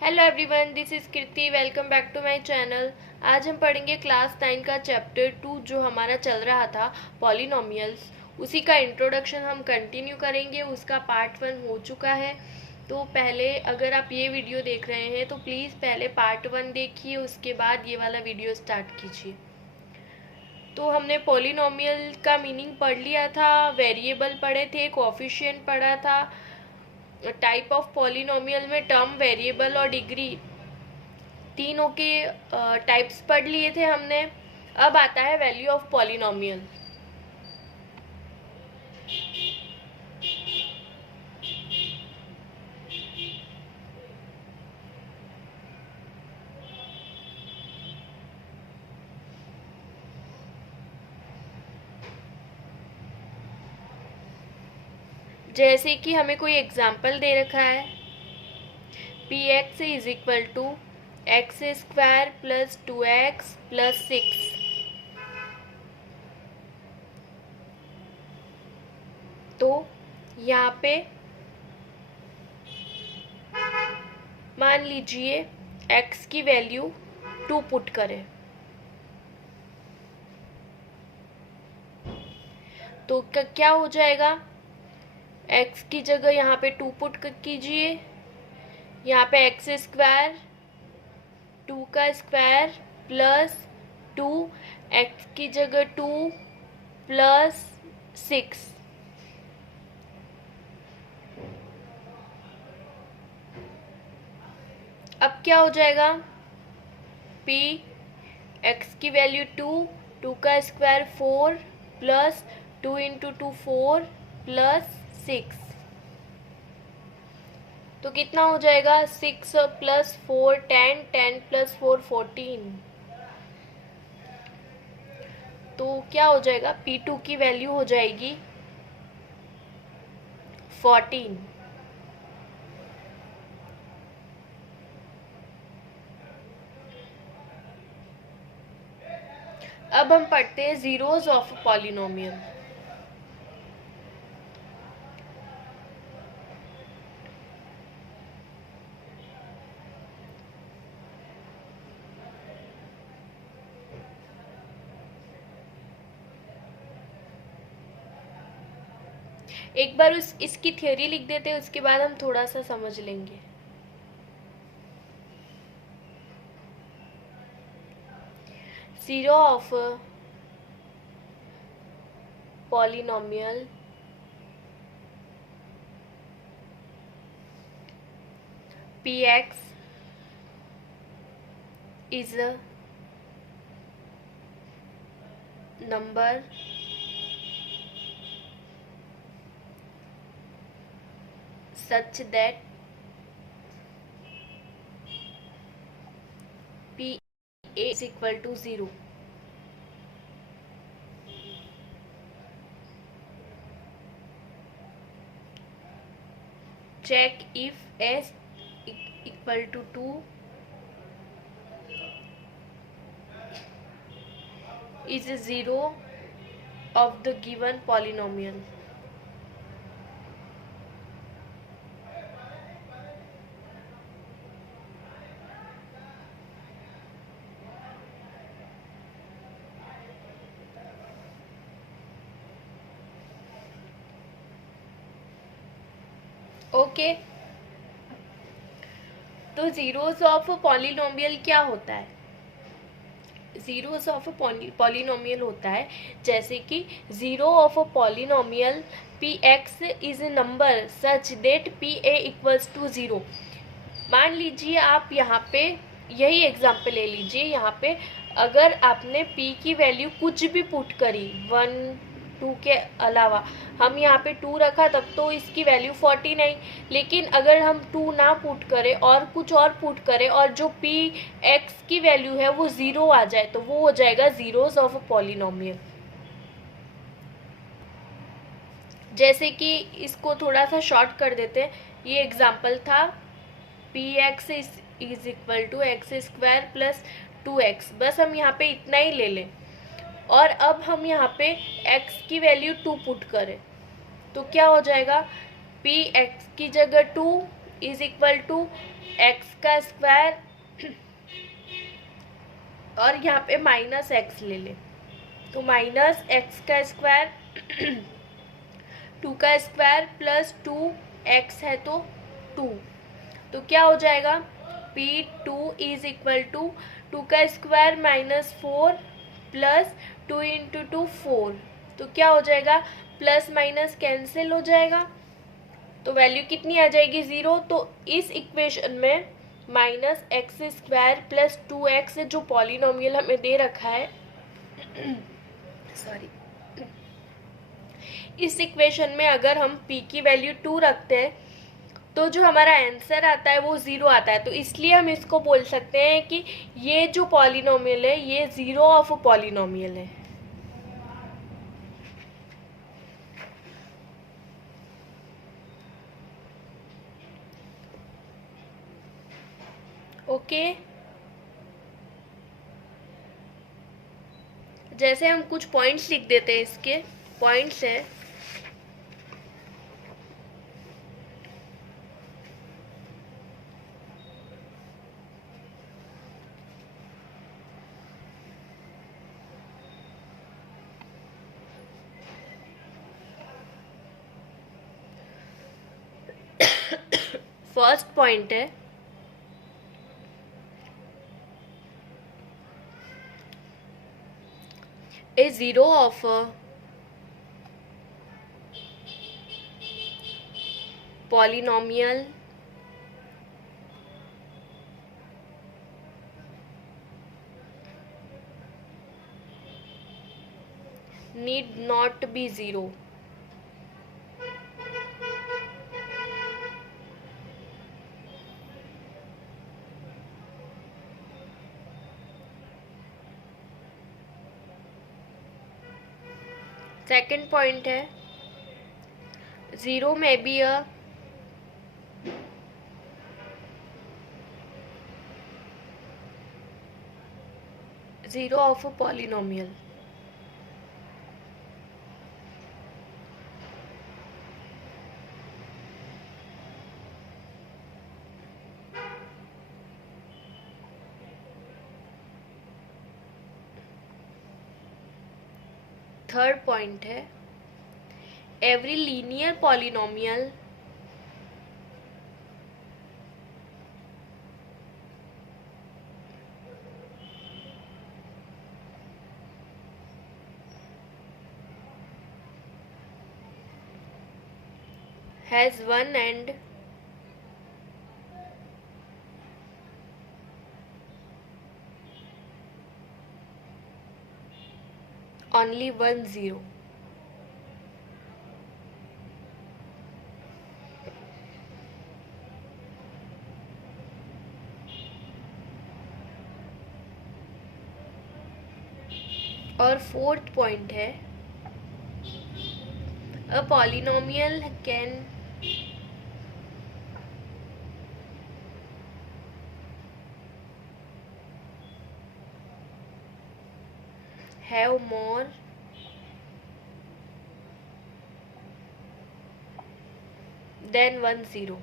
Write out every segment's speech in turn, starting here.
Hello everyone, this is Kriti. Welcome back to my channel. आज हम पढ़ेंगे क्लास 9 का चैप्टर 2 जो हमारा चल रहा था पॉलिनोमियल्स। उसी का इंट्रोडक्शन हम कंटिन्यू करेंगे। उसका पार्ट 1 हो चुका है। तो पहले अगर आप ये वीडियो देख रहे हैं तो प्लीज़ पहले पार्ट 1 देखिए, उसके बाद ये वाला वीडियो स्टार्ट कीजिए। तो हमने पॉलिनोमियल का मीनिंग पढ़ लिया था, वेरिएबल पढ़े थे, कोएफिशिएंट पढ़ा था, टाइप ऑफ पॉलिनोमियल में टर्म, वेरिएबल और डिग्री तीनों के टाइप्स पढ़ लिए थे हमने। अब आता है वैल्यू ऑफ पॉलिनोमियल। जैसे कि हमें कोई एग्जाम्पल दे रखा है, P X is equal to X square plus 2x plus 6। तो यहाँ पे मान लीजिए x की वैल्यू 2 पुट करें, तो क्या हो जाएगा? x की जगह यहाँ पे 2 पुट कीजिए, यहाँ पे एक्स स्क्वायर 2 का स्क्वायर प्लस 2, एक्स की जगह 2 प्लस 6। अब क्या हो जाएगा? p x की वैल्यू 2 का स्क्वायर 4 प्लस 2 इंटू 2 4 प्लस 6। तो कितना हो जाएगा? 6 प्लस 4 10, 10 प्लस 4 14। तो क्या हो जाएगा? P2 की वैल्यू हो जाएगी 14। अब हम पढ़ते हैं जीरोस ऑफ पॉलिनोमियल। एक बार इसकी थ्योरी लिख देते हैं, उसके बाद हम थोड़ा सा समझ लेंगे। Zero of polynomial px is a number such that p is equal to 0. Check if s equal to 2 is a 0 of the given polynomial. Okay, तो जीरोस ऑफ पॉलिनोमियल क्या होता है? जीरोस ऑफ पॉलिनोमियल होता है जैसे कि zero of a polynomial P X is a number such that P A equals to 0। मान लीजिए आप यहाँ पे यही एग्जाम्पल ले लीजिए। यहाँ पे अगर आपने p की वैल्यू कुछ भी पुट करी 1 2 के अलावा, हम यहाँ पे 2 रखा तब तो इसकी वैल्यू 14 आई। लेकिन अगर हम 2 ना पुट करें और कुछ और पुट करें और जो p x की वैल्यू है वो 0 आ जाए, तो वो हो जाएगा जीरोस ऑफ पॉलिनोमियल। जैसे कि इसको थोड़ा सा शॉर्ट कर देते हैं। ये एग्जाम्पल था P X is equal to X square plus 2x। बस हम यहाँ पे इतना ही ले लें और अब हम यहाँ पे x की वैल्यू 2 पुट करें, तो क्या हो जाएगा? p x की जगह 2 इज इक्वल टू एक्स का स्क्वायर और यहाँ पे माइनस एक्स ले लें, तो माइनस एक्स का स्क्वायर 2 का स्क्वायर प्लस 2x है तो 2, तो क्या हो जाएगा P2 इज इक्वल टू 2 का स्क्वायर माइनस 4 प्लस 2 इंटू 2 4, तो क्या हो जाएगा प्लस माइनस कैंसिल हो जाएगा, तो वैल्यू कितनी आ जाएगी 0। तो इस इक्वेशन में minus x square plus 2x जो पॉलिनोमियल हमें दे रखा है सॉरी, इस इक्वेशन में अगर हम p की वैल्यू 2 रखते हैं तो जो हमारा आंसर आता है वो 0 आता है, तो इसलिए हम इसको बोल सकते हैं कि ये जो पॉलिनोमियल है ये 0 ऑफ पॉलिनोमियल है। ओके, जैसे हम कुछ पॉइंट्स लिख देते हैं, इसके पॉइंट्स है फर्स्ट पॉइंट है a zero of a polynomial need not be 0. Second point है 0 में be a zero of a polynomial. Third point है every linear polynomial has one and only one zero. और फोर्थ पॉइंट है a polynomial can have more than one zero.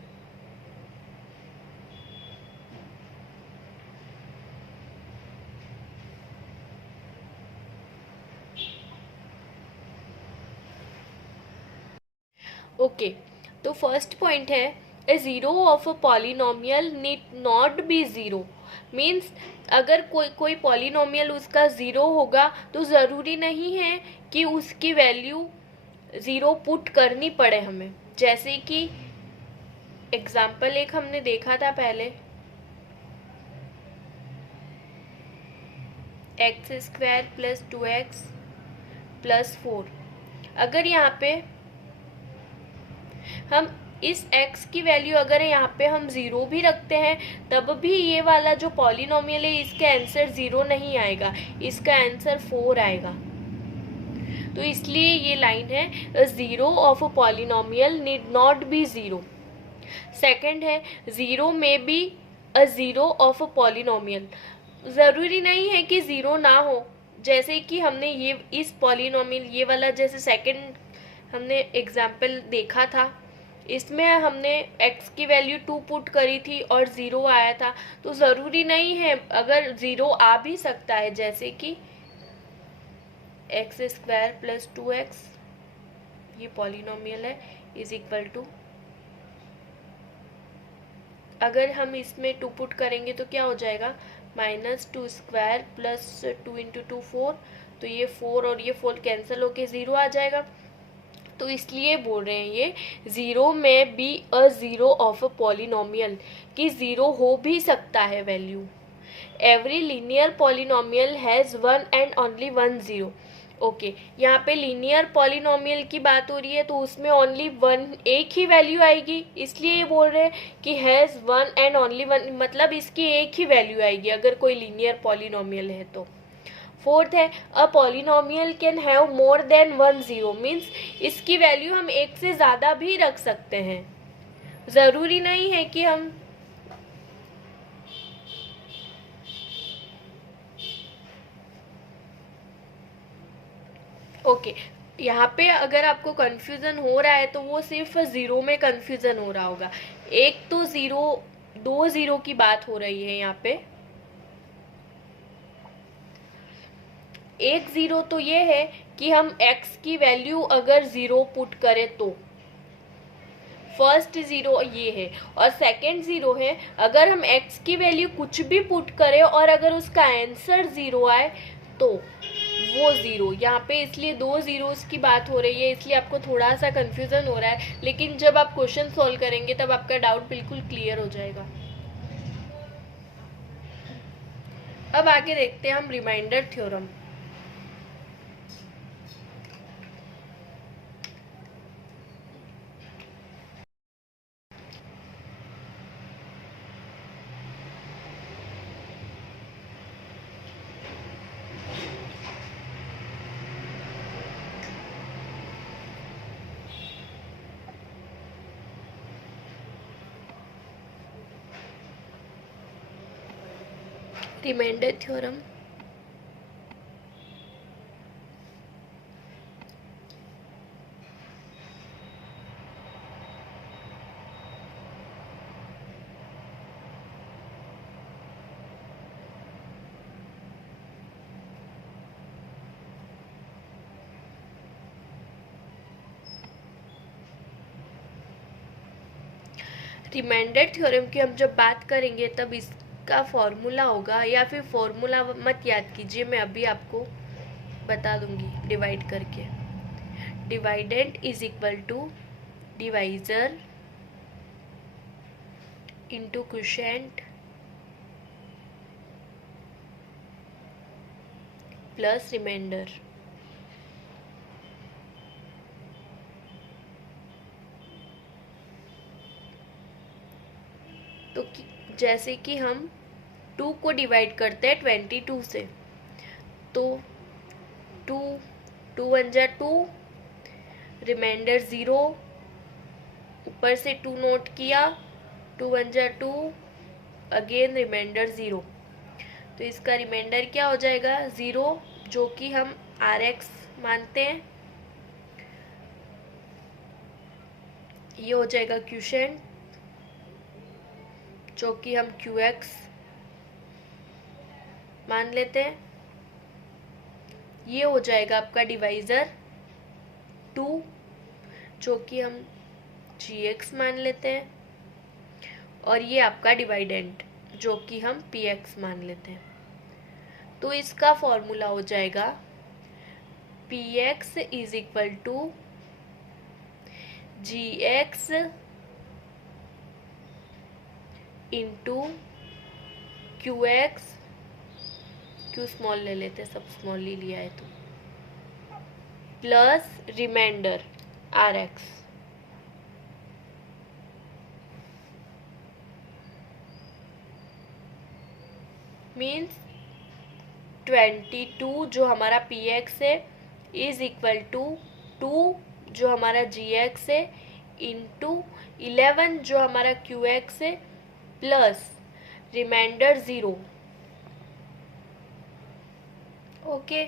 Okay, तो first point है a zero of a polynomial need not be zero, means अगर कोई polynomial उसका zero होगा तो ज़रूरी नहीं है कि उसकी वैल्यू ज़ीरो पुट करनी पड़े हमें। जैसे कि एग्जाम्पल एक हमने देखा था पहले, x square plus 2x plus 4, अगर यहाँ पे हम इस x की वैल्यू अगर यहाँ पे हम 0 भी रखते हैं तब भी ये वाला जो पॉलिनोमियल है इसका आंसर 0 नहीं आएगा, इसका आंसर 4 आएगा। तो इसलिए ये लाइन है zero of a polynomial need not be zero. Second है 0 में be a zero of a polynomial, ज़रूरी नहीं है कि 0 ना हो। जैसे कि हमने ये इस पॉलिनोमियल ये वाला जैसे सेकंड हमने एग्जाम्पल देखा था, इसमें हमने x की वैल्यू 2 पुट करी थी और 0 आया था, तो ज़रूरी नहीं है, अगर 0 आ भी सकता है, जैसे कि x स्क्वायर प्लस 2x, ये पॉलिनोमियल है, इज इक्वल टू, अगर हम इसमें 2 पुट करेंगे तो क्या हो जाएगा, -2 स्क्वायर प्लस 2 इंटू 2 4, तो ये 4 और ये 4 कैंसिल होके 0 आ जाएगा। तो इसलिए बोल रहे हैं ये 0 में be a zero of a polynomial, कि 0 हो भी सकता है value. Every linear polynomial has one and only one zero. Okay, यहाँ पे लीनियर पॉलिनोमियल की बात हो रही है, तो उसमें ओनली वन, एक ही वैल्यू आएगी, इसलिए ये बोल रहे हैं कि has one and only one, मतलब इसकी एक ही वैल्यू आएगी अगर कोई लीनियर पॉलिनोमियल है तो। फोर्थ है, a polynomial can have more than one zero, means इसकी वैल्यू हम एक से ज़्यादा भी रख सकते हैं, ज़रूरी नहीं है कि हम ओके यहाँ पे अगर आपको कन्फ्यूज़न हो रहा है तो वो सिर्फ ज़ीरो में कन्फ्यूज़न हो रहा होगा। एक तो ज़ीरो, दो ज़ीरो की बात हो रही है यहाँ पे। एक ज़ीरो तो ये है कि हम x की वैल्यू अगर ज़ीरो पुट करें तो, फर्स्ट ज़ीरो ये है, और सेकंड ज़ीरो है अगर हम x की वैल्यू कुछ भी पुट करें और अगर उसका आंसर ज़ीरो आए तो वो ज़ीरो। यहाँ पे इसलिए दो ज़ीरोज़ की बात हो रही है, इसलिए आपको थोड़ा सा कन्फ्यूज़न हो रहा है, लेकिन जब आप क्वेश्चन सॉल्व करेंगे तब आपका डाउट बिल्कुल क्लियर हो जाएगा। अब आगे देखते हैं हम reminder theorem. Reminder theorem, reminder theorem की हम जब बात करेंगे तब इसका फॉर्मूला होगा, या फिर फॉर्मूला मत याद कीजिए, मैं अभी आपको बता दूंगी डिवाइड करके। Dividend is equal to divisor into quotient plus reminder. तो जैसे कि हम 2 को डिवाइड करते हैं 22 से, तो 2, 2 वन जा 2, रिमाइंडर 0, ऊपर से 2 नोट किया, 2 वन जा 2, अगेन रिमाइंडर 0, तो इसका रिमाइंडर क्या हो जाएगा 0, जो कि हम RX मानते हैं। ये हो जाएगा क्वोशिएंट, जो कि हम QX मान लेते हैं। ये हो जाएगा आपका डिवाइज़र 2, जो कि हम GX मान लेते हैं, और ये आपका डिवाइडेंट जो कि हम PX मान लेते हैं। तो इसका फॉर्मूला हो जाएगा PX is equal to GX into QX, Q small ले लेते, सब स्मॉल ही लिया है, तो प्लस रिमाइंडर RX। मीन्स 22 जो हमारा PX है इज इक्वल टू 2 जो हमारा GX है इंटू 11 जो हमारा QX है प्लस रिमाइंडर 0। ओके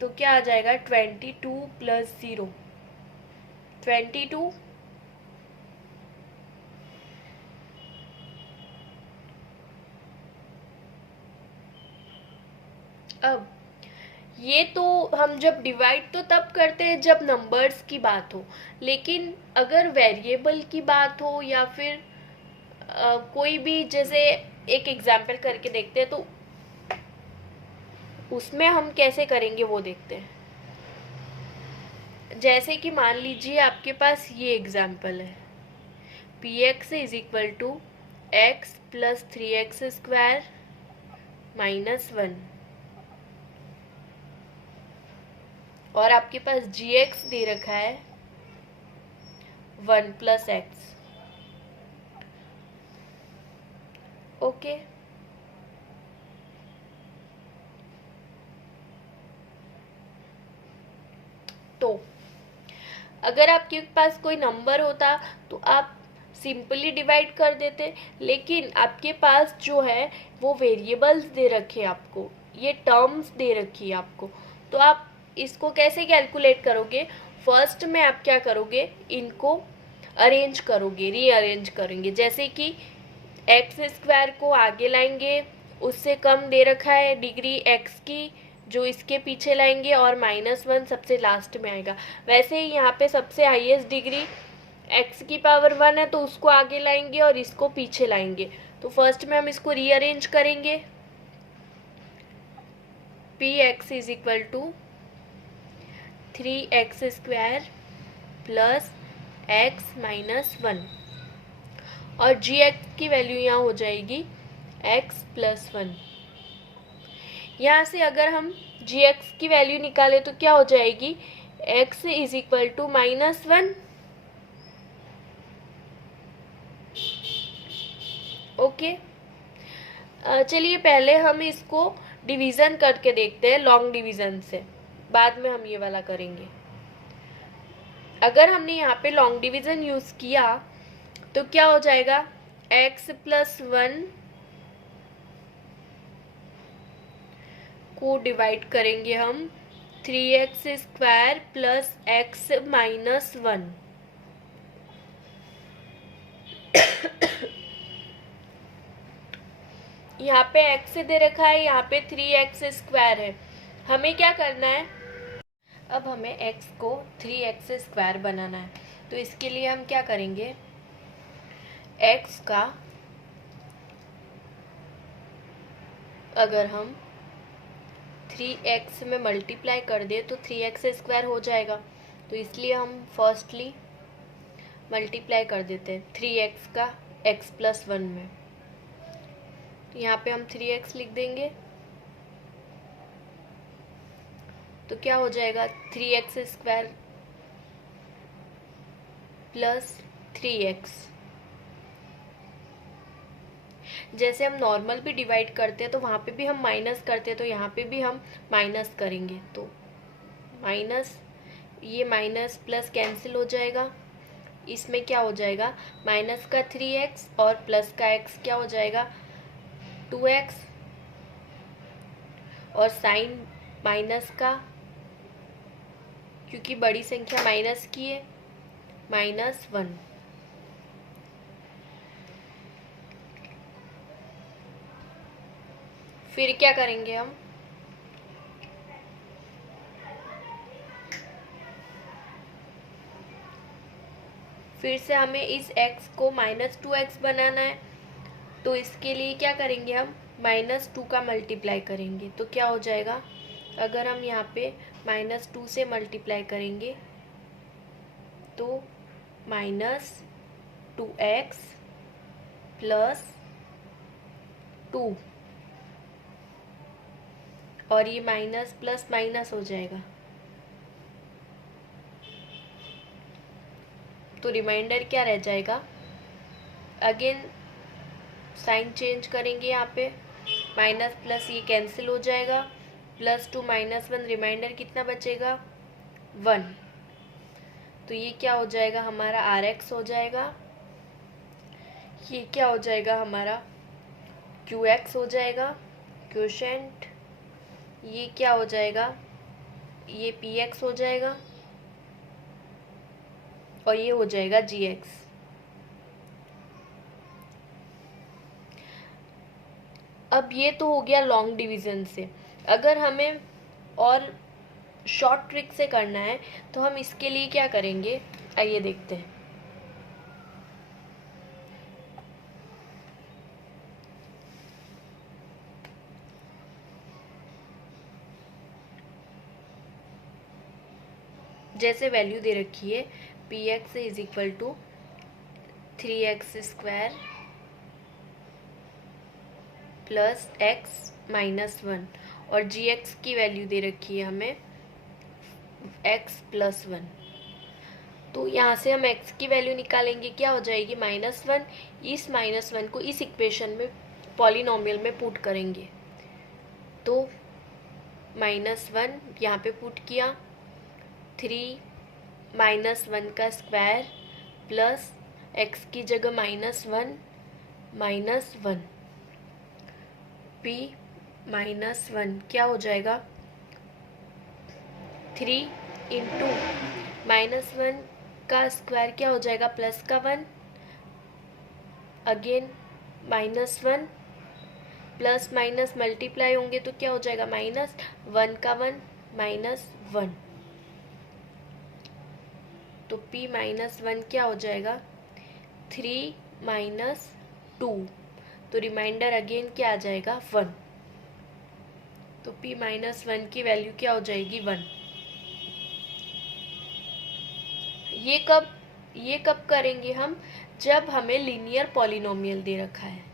तो क्या आ जाएगा 22 प्लस 0, 22 अब ये तो हम जब डिवाइड तो तब करते हैं जब नंबर्स की बात हो, लेकिन अगर वेरिएबल की बात हो या फिर कोई भी, जैसे एक एग्जाम्पल करके देखते हैं तो उसमें हम कैसे करेंगे वो देखते हैं। जैसे कि मान लीजिए आपके पास ये एग्जाम्पल है, P X is equal to X plus 3x square minus 1, और आपके पास जी एक्स दे रखा है 1 प्लस एक्स। ओके, तो अगर आपके पास कोई नंबर होता तो आप सिंपली डिवाइड कर देते, लेकिन आपके पास जो है वो वेरिएबल्स दे रखे हैं आपको, ये टर्म्स दे रखी है आपको, तो आप इसको कैसे कैलकुलेट करोगे? फर्स्ट में आप क्या करोगे, इनको अरेंज करोगे, रीअरेंज करेंगे। जैसे कि एक्स स्क्वायर को आगे लाएंगे, उससे कम दे रखा है डिग्री एक्स की, जो इसके पीछे लाएंगे, और -1 सबसे लास्ट में आएगा। वैसे ही यहाँ पे सबसे हाईएस्ट डिग्री x की पावर 1 है, तो उसको आगे लाएंगे और इसको पीछे लाएंगे। तो फर्स्ट में हम इसको रीअरेंज करेंगे, P X is equal to 3x square plus X minus 1, और जी एक्स की वैल्यू यहाँ हो जाएगी x प्लस 1। यहाँ से अगर हम जी एक्स की वैल्यू निकालें तो क्या हो जाएगी, x is equal to -1। Okay, चलिए पहले हम इसको डिवीज़न करके देखते हैं लॉन्ग डिवीज़न से, बाद में हम ये वाला करेंगे। अगर हमने यहाँ पे लॉन्ग डिवीज़न यूज़ किया तो क्या हो जाएगा, x प्लस 1 को डिवाइड करेंगे हम 3x square plus x minus 1। यहाँ पे x दे रखा है, यहाँ पे 3x स्क्वायर है। हमें क्या करना है, अब हमें x को 3x स्क्वायर बनाना है, तो इसके लिए हम क्या करेंगे, x का अगर हम 3x में मल्टीप्लाई कर दे तो 3x स्क्वायर हो जाएगा, तो इसलिए हम फर्स्टली मल्टीप्लाई कर देते हैं 3x का x प्लस 1 में। तो यहाँ पे हम 3x लिख देंगे, तो क्या हो जाएगा 3x स्क्वायर प्लस 3x। जैसे हम नॉर्मल भी डिवाइड करते हैं तो वहाँ पे भी हम माइनस करते हैं, तो यहाँ पे भी हम माइनस करेंगे, तो माइनस, ये माइनस प्लस कैंसिल हो जाएगा। इसमें क्या हो जाएगा, माइनस का 3x और प्लस का x क्या हो जाएगा 2x, और साइन माइनस का, क्योंकि बड़ी संख्या माइनस की है, -1। फिर क्या करेंगे हम, फिर से हमें इस x को -2x बनाना है, तो इसके लिए क्या करेंगे हम -2 का मल्टीप्लाई करेंगे, तो क्या हो जाएगा, अगर हम यहाँ पे -2 से मल्टीप्लाई करेंगे तो -2x प्लस 2, और ये माइनस प्लस माइनस हो जाएगा, तो रिमाइंडर क्या रह जाएगा, अगेन साइन चेंज करेंगे, यहाँ पे माइनस प्लस ये कैंसिल हो जाएगा, +2 -1, रिमाइंडर कितना बचेगा 1। तो ये क्या हो जाएगा हमारा RX हो जाएगा, ये क्या हो जाएगा हमारा QX हो जाएगा, क्वोशेंट। ये क्या हो जाएगा, ये PX हो जाएगा, और ये हो जाएगा GX। अब ये तो हो गया लॉन्ग डिवीज़न से। अगर हमें और शॉर्ट ट्रिक से करना है तो हम इसके लिए क्या करेंगे, आइए देखते हैं। जैसे वैल्यू दे रखी है P X is equal to 3x² plus X minus 1 और जी एक्स की वैल्यू दे रखी है हमें x प्लस 1। तो यहाँ से हम x की वैल्यू निकालेंगे, क्या हो जाएगी -1। इस -1 को इस इक्वेशन में पॉलिनोमियल में पुट करेंगे तो -1 यहाँ पे पुट किया, 3 -1 का स्क्वायर प्लस x की जगह -1 -1 p -1 क्या हो जाएगा 3 इंटू -1 का स्क्वायर क्या हो जाएगा प्लस का 1 अगेन -1 प्लस माइनस मल्टीप्लाई होंगे तो क्या हो जाएगा -1 का 1 -1 तो p -1 क्या हो जाएगा 3 -2 तो रिमाइंडर अगेन क्या आ जाएगा 1। तो p -1 की वैल्यू क्या हो जाएगी 1। ये कब करेंगे हम, जब हमें लीनियर पॉलिनोमियल दे रखा है।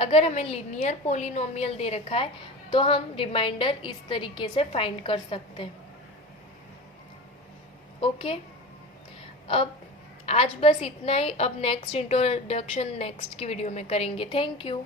अगर हमें लीनियर पॉलिनोमियल दे रखा है तो हम रिमाइंडर इस तरीके से फाइंड कर सकते हैं। ओके, अब आज बस इतना ही। अब नेक्स्ट इंट्रोडक्शन नेक्स्ट की वीडियो में करेंगे। Thank you.